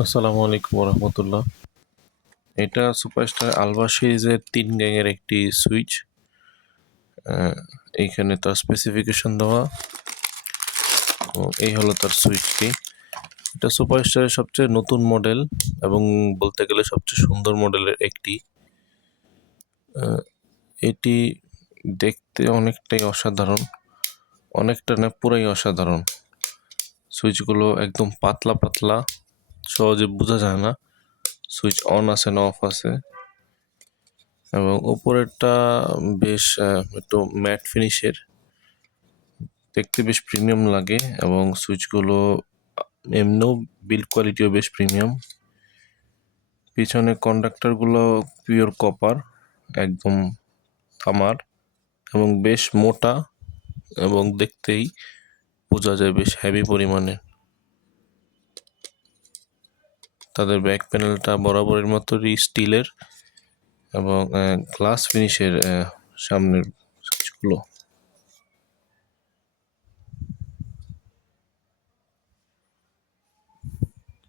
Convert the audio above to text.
আসসালামু আলাইকুম রহমতুল্লাহ। এটা সুপারস্টার আলবা সিরিজের 3 গ্যাংয়ের একটি সুইচ। এইখানে তার স্পেসিফিকেশন দেওয়া। এই হলো তার সুইচটি। এটা সুপারস্টারের সবচেয়ে নতুন মডেল এবং বলতে গেলে সবচেয়ে সুন্দর মডেলের একটি। এটি দেখতে অনেকটাই অসাধারণ, অনেকটা না পুরাই অসাধারণ। সুইচগুলো একদম পাতলা পাতলা, সহজে বোঝা যায় না সুইচ অন আছে না অফ আছে। এবং উপরেরটা বেশ একটু ম্যাট ফিনিশের, দেখতে বেশ প্রিমিয়াম লাগে। এবং সুইচগুলো এমনিও বিল্ড কোয়ালিটিও বেশ প্রিমিয়াম। পিছনে কন্ডাক্টরগুলো পিওর কপার, একদম তামার, এবং বেশ মোটা, এবং দেখতেই বোঝা যায় বেশ হেভি পরিমাণে। তাদের ব্যাক প্যানেলটা বরাবরের মতোই স্টিলের এবং গ্লাস ফিনিশের সামনের সুইচগুলো।